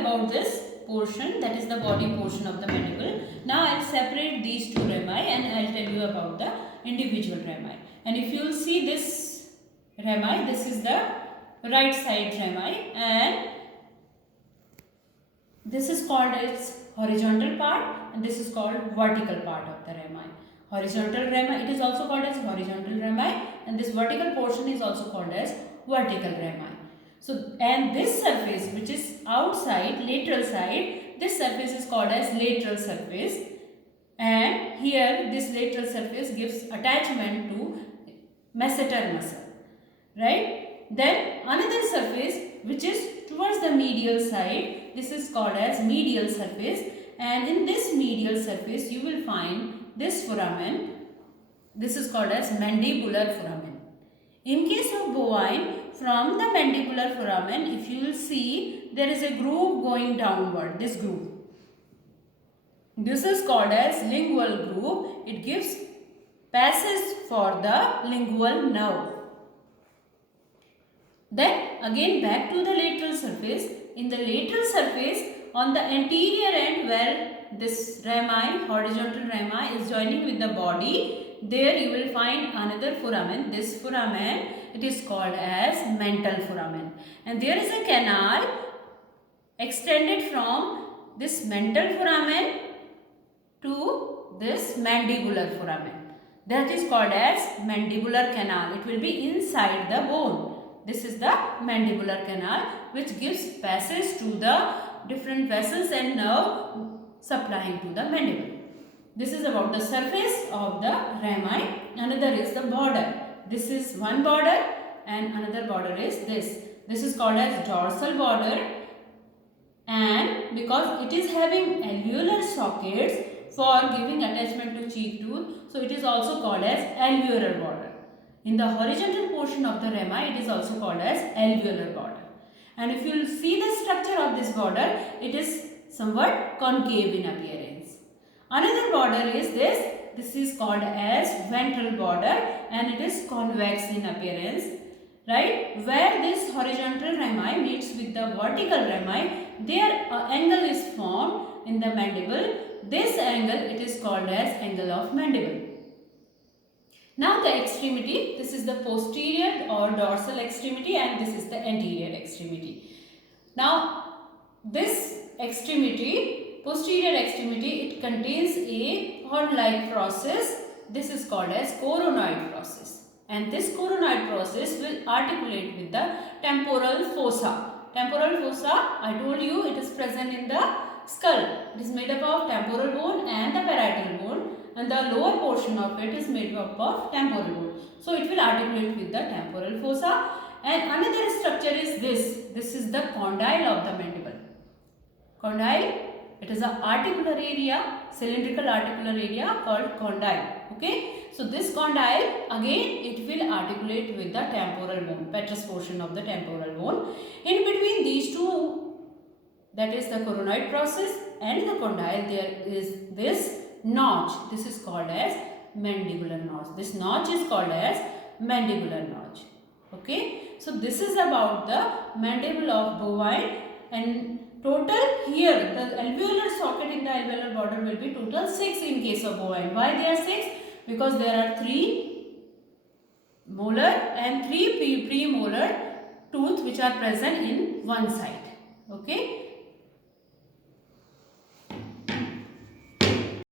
about this portion, that is the body portion of the mandible. Now I will separate these two rami and I will tell you about the individual rami. And if you will see this rami, this is the right side rami and this is called its horizontal part and this is called vertical part of the rami. Horizontal rami, it is also called as horizontal rami, and this vertical portion is also called as vertical rami. So, and this surface which is outside, lateral side, this surface is called as lateral surface, and here this lateral surface gives attachment to masseter muscle, right? Then another surface which is towards the medial side, this is called as medial surface, and in this medial surface you will find this foramen. This is called as mandibular foramen. In case of bovine, from the mandibular foramen, if you will see, there is a groove going downward, this groove. This is called as lingual groove. It gives passage for the lingual nerve. Then again back to the lateral surface. In the lateral surface, on the anterior end where this rami, horizontal rami is joining with the body, there you will find another foramen. This foramen, it is called as mental foramen, and there is a canal extended from this mental foramen to this mandibular foramen. That is called as mandibular canal. It will be inside the bone. This is the mandibular canal which gives passage to the different vessels and nerve supplying to the mandible. This is about the surface of the rami. Another is the border. This is one border and another border is this. This is called as dorsal border, and because it is having alveolar sockets for giving attachment to cheek tooth, so it is also called as alveolar border. In the horizontal portion of the rami, it is also called as alveolar border. And if you will see the structure of this border, it is somewhat concave in appearance. Another border is this. This is called as ventral border and it is convex in appearance, right? Where this horizontal rami meets with the vertical rami, their angle is formed in the mandible. This angle, it is called as angle of mandible. Now the extremity, this is the posterior or dorsal extremity and this is the anterior extremity. Now this extremity, posterior extremity, it contains a horn-like process. This is called as coronoid process, and this coronoid process will articulate with the temporal fossa. Temporal fossa, I told you, it is present in the skull. It is made up of temporal bone and the parietal bone, and the lower portion of it is made up of temporal bone. So it will articulate with the temporal fossa. And another structure is this. This is the condyle of the mandible. Condyle, it is an articular area, cylindrical articular area called condyle. Okay. So this condyle, again it will articulate with the temporal bone, petrous portion of the temporal bone. In between these two, that is the coronoid process and the condyle, there is this notch. This is called as mandibular notch. This notch is called as mandibular notch. Okay. So this is about the mandible of bovine, and total here the alveolar socket in the alveolar border will be total 6 in case of bovine. Why they are 6? Because there are 3 molar and 3 premolar tooth which are present in one side. Okay.